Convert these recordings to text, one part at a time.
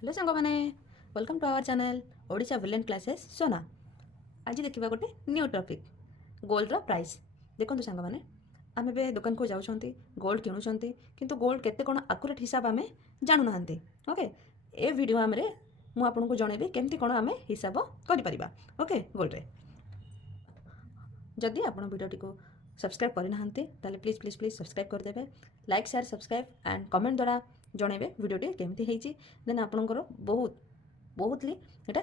Hello सांग मैंने welcome to our channel Odisha brilliant classes सोना। आज देखा गोटे न्यू टॉपिक गोल्ड प्राइस। देखो सांग मैंने आम ए दुकान को जाऊँ गोल्ड किणुंट किंतु गोल्ड केते कौन आकुरेट हिसाब आम जानू ना। ओके ए वीडियो आम मुझे जनइबी केमती कौन आम हिसाब कर ओके गोल्ड रे। जदि आप वीडियोटी को सब्सक्राइब करना प्लीज प्लीज प्लीज सब्सक्राइब करदे। Like share subscribe and comment द्वारा जनइबे वीडियोटी केमती होती देन आपणकर बहुत बहुत यहाँ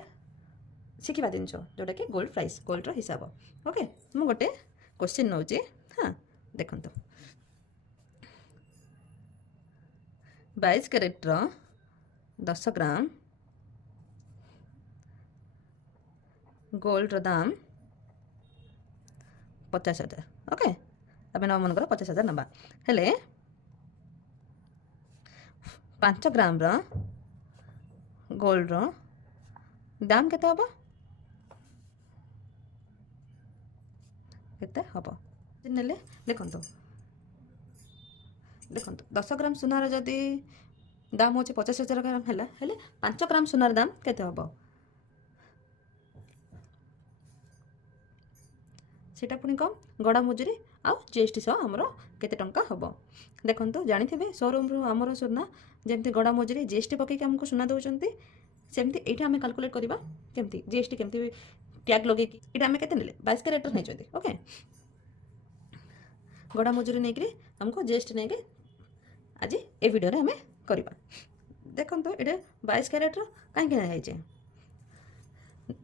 शिखा जिन जोटा कि गोल्ड प्राइस गोल्ड हिसाब। ओके मु गोटे क्वेश्चन नौ हाँ देखो 22 कैरेट 10 ग्राम गोल्ड दाम 50,000। ओके अब नवा मनकर 50,000 नवा हेले 5 ग्राम गोल्ड दाम केते हबो केते हबो नेले देखंतु 10 ग्राम सुनार जदि दाम होचे 50,000 ग्राम हेला हेले 5 ग्राम सुनार दाम केते हबो सेटा पुणी कम गड़ा मजुरी आउ जीएसटी सह आमर केते टंका हबो देखंतु जानिथिबे शोरूम रु आमर सुना जेमती गड़ा मजुरी जीएसटी पकई हमको सुना दउचंती सेमती एठी हमें कैलकुलेट करबा केमती जीएसटी केमती टैग लगे कि एटा हमें केते नेले 22 कैरेट नै चंती। ओके गड़ा मजुरी नै कि हमको जीएसटी नै कि आज ए वीडियो रे हमें करबा देखंतु एटा 22 कैरेट काहे कि नै आइजे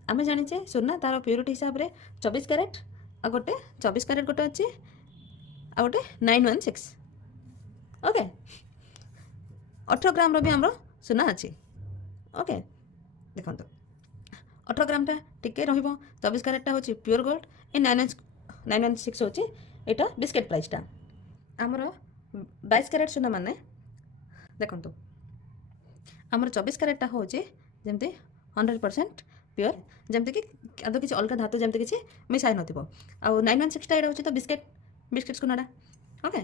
आमे जानिचे सोना तार प्योरिटी हिसाब रे 24 कैरेट आ गोटे 24 कैरेट गोटे अच्छी आ गोटे 916। ओके 18 ग्राम भी आमर सुना अच्छी। ओके देखो 18 ग्राम टा टिके रहिबो 24 कैरेट हूँ प्योर गोल्ड ए 916 हूँ यहाँ बिस्केट प्राइस टा आमर 22 कैरेट सुना माने देखो आमर 24 कैरेट हूँ जमती 100% प्योर जमती कि आदौ किसी अलग धातु जमती किसी मिसाई नथिबो आ 916 टा हूँ तो बिस्केट सुनाटा। ओके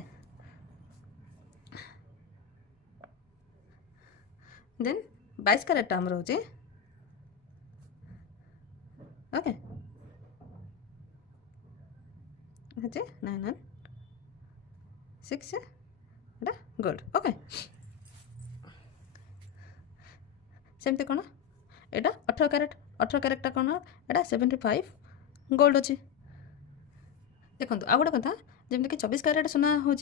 देन 22 कैरेट आमर हूँ ओके 916 एटा गोल्ड। ओके सेमती कौन एटा 18 कैरेट कौन एटा 75 गोल्ड अच्छी देखो आ गोटे कथा जमीक 24 कैरेट सुना हूँ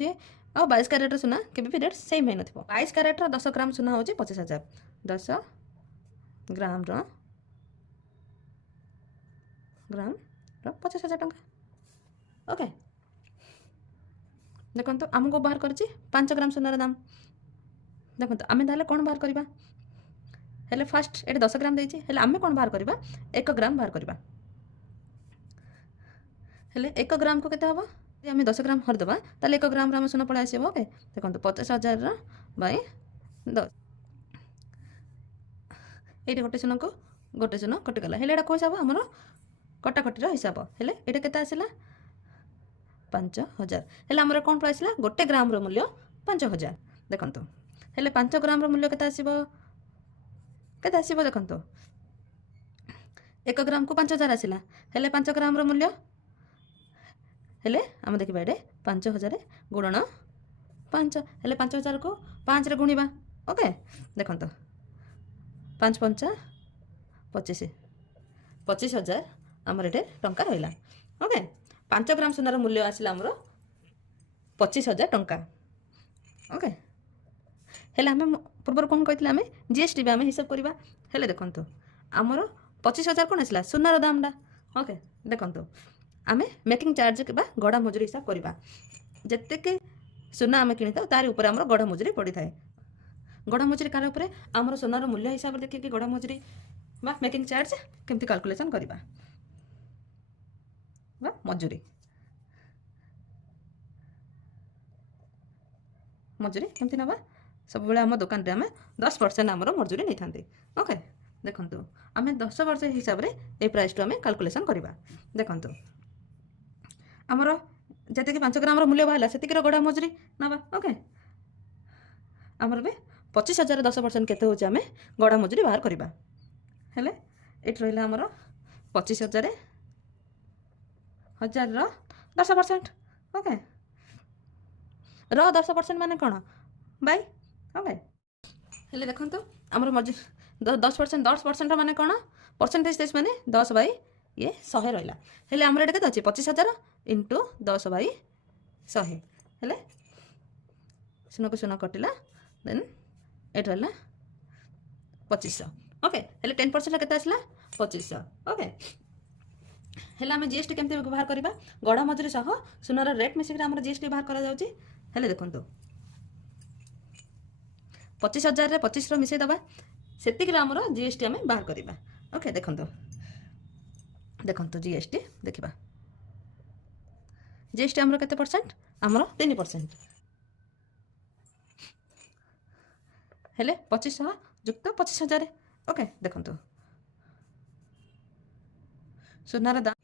आ 22 कैरेट सुना के रेट सेम होन 22 कैरेट 10 ग्राम सुना हूँ 50,000 10 ग्राम 50,000 टंका। ओके देखो आमको बाहर कर 5 ग्राम सुनार दाम देखो आम ताले कौन बाहर करवा हेले फास्ट ये 10 ग्राम देती हेले आम कौन बाहर करवा 1 ग्राम बाहर करवा हेले 1 ग्राम को केते हबो आम 10 ग्राम हरदबा ताले 1 ग्राम आम सुना पड़ा आसो। ओके देखो 50,000 बाय 10 ये गोटे सुना को गोटे सुना कटिगला हेले कौ हिसाब आमर कटाकटर हिसाब हेले ये केते आसला 5,000 हेले आमर कौन प्राइस ला गोटे ग्राम मूल्य 5,000 देखो हेले 5 ग्राम मूल्य केते आसो देखो 1 ग्राम को 5,000 आसला हेले 5 ग्राम मूल्य हेले आम देखा ये 5,000 गुणन 5 हेले 5,000 को 5 रे गुणिबा। ओके देखो 5 5 25 25,000 आमर ये टंका रहा। ओके 5 ग्राम सुनार मूल्य आसला आमर 25,000 टंका। ओके हेले आम पूर्व कौन कहते आम जीएसटी भी आम हिसाब करवा हेले देखो आमर 25,000 कौन आसला सुनार दामटा। ओके देखो आम मेकिंग चार्ज बा गड़ा मजुरी हिसाब करवा जिते सुना आम कि तार ऊपर आमर गड़ा मजुरी पड़ी थाए गड़ा मजुरी कार उपर आमर सुनार मूल्य हिसाब से देखिए गड़ा मजुरी बा मेकिंग चार्ज केमती कैलकुलेशन करवा बा मजुरी केमती नवा सब आम दुकान रे आम 10% आमर मजुरी नहीं था। ओके देखो आम 10 वर्ष हिसाब से ये प्राइस टू आम कैलकुलेशन करवा देखो आमर जी 5 ग्राम मूल्य बाहर से गड़ा मजुरी नवा। ओके आमर भी 25,000 10% କେତେ ହେଉଛି ଆମେ ଗଡ଼ା ମଜୁରୀ ବାହାର କରିବା। ହେଲେ ଏଠି ରହିଲା ଆମର 25,000 1000ର 10%। ଓକେ, ର 10% ମାନେ କ'ଣ ବାଇ। ଓକେ, ହେଲେ ଦେଖନ୍ତୁ ଆମର 10% ମାନେ କ'ଣ ପରସେଣ୍ଟେଜ୍ ଦେଶ ମାନେ 10 ବାଇ 100 ରହିଲା। ହେଲେ ଆମର ଏଇଟା କେତେ ଅଛି 25,000 ଇଣ୍ଟୁ 10 ବାଇ 100 ହେଲେ ଶୂନକୁ ଶୂନ କଟିଲା ଦେନ୍ ଏଇଟା ରହିଲା 2500। ଓକେ, ହେଲେ 10% କେତେ ଆସିଲା 2500। ଓକେ, ହେଲେ ଆମେ ଜିଏସ୍ଟି କେମିତି ବାହାର କରିବା ଗଡ଼ା ମଜୁରୀ ସହ ସୁନାର ରେଟ୍ ମିଶିକି ଆମର ଜିଏସ୍ଟି ବାହାର କରାଯାଉଛି। ହେଲେ ଦେଖନ୍ତୁ 25,000ରେ 2500 ମିଶାଇ ଦେବା ସେତିକିରେ ଆମର ଜିଏସ୍ଟି ଆମେ ବାହାର କରିବା। ଓକେ, ଦେଖନ୍ତୁ ଜିଏସ୍ଟି ଦେଖିବା ଜିଏସ୍ଟି ଆମର କେତେ ପରସେଣ୍ଟ ଆମର 3%। ହେଲେ 2500 ଯୁକ୍ତ 25,000। ଓକେ, ଦେଖନ୍ତୁ ସୁନାର ଦାମ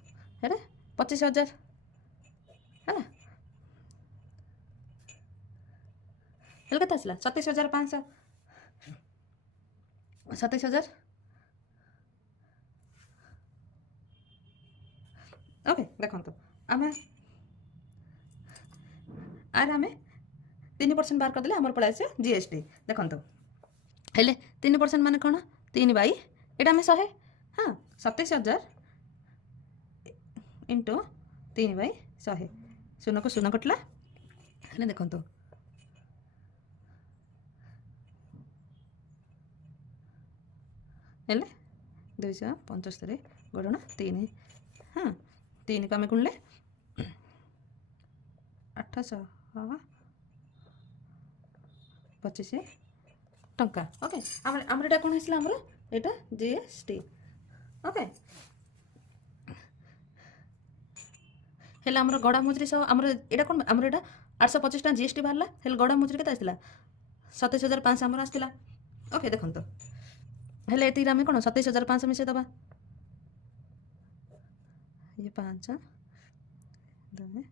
ହେଲେ 25,000 ହେଲା ହେଲେ କେତେ ଆସିଲା 27,500 27,000। ଓକେ, ଦେଖନ୍ତୁ ଆମେ 3% ବାହାର କରିଦେଲେ ଆମର ପଳାଇ ଆସିବ ଜିଏସ୍ଟି। ଦେଖନ୍ତୁ ହେଲେ 3% ମାନେ କ'ଣ 3 ବାଇ ଏଇଟା ଆମେ 100 ହଁ 27,000 ଇଣ୍ଟୁ 3 ବାଇ 100 ଶୂନକୁ ଶୂନ କଟିଲା। ହେଲେ ଦେଖନ୍ତୁ ହେଲେ 275 ଗୁଣନ 3 ହଁ 3କୁ ଆମେ ଗୁଣିଲେ 825 ଟଙ୍କା। ଓକେ, ଆମର ଏଇଟା କ'ଣ ହେଇଥିଲା ଆମର ଏଇଟା ଜିଏସ୍ଟି। ଓକେ, ହେଲେ ଆମର ଗଡ଼ା ମଜୁରୀ ସହ ଆମର ଏଇଟା କ'ଣ ଆମର ଏଇଟା 825 ଟଙ୍କା ଜିଏସ୍ଟି ବାହାରିଲା। ହେଲେ ଗଡ଼ା ମଜୁରୀ କେତେ ଆସିଥିଲା 27,500 ଆମର ଆସିଥିଲା। ଓକେ, ଦେଖନ୍ତୁ ହେଲେ ଏତିକିରେ ଆମେ କ'ଣ 27,500 ମିଶାଇ ଦେବା 5 2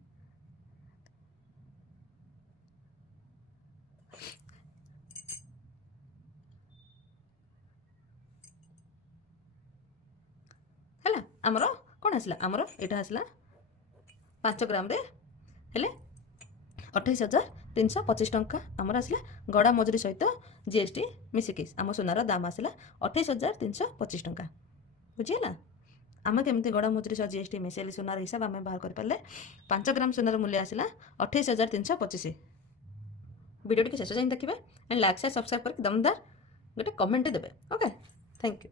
ହେଲା ଆମର କ'ଣ ଆସିଲା ଆମର ଏଇଟା ଆସିଲା 5 ଗ୍ରାମରେ ହେଲେ 28,325 ଟଙ୍କା ଆମର ଆସିଲା ଗଡ଼ା ମଜୁରୀ ସହିତ ଜିଏସ୍ଟି ମିଶିକି ଆମ ସୁନାର ଦାମ ଆସିଲା 28,325 ଟଙ୍କା। ବୁଝିହେଲା ଆମେ କେମିତି ଗଡ଼ା ମଜୁରୀ ସହ ଜିଏସ୍ଟି ମିଶାଇଲେ ସୁନାର ହିସାବ ଆମେ ବାହାର କରିପାରିଲେ 5 ଗ୍ରାମ ସୁନାର ମୂଲ୍ୟ ଆସିଲା 28,325। ଭିଡ଼ିଓଟିକୁ ଶେଷ ଯାଏଁ ଦେଖିବେ ଆଣ୍ଡ ଲାଇକ୍ ସେୟାର ସବସ୍କ୍ରାଇବ୍ କରିକି ଦମଦାର ଗୋଟେ କମେଣ୍ଟ ଦେବେ। Okay, thank you.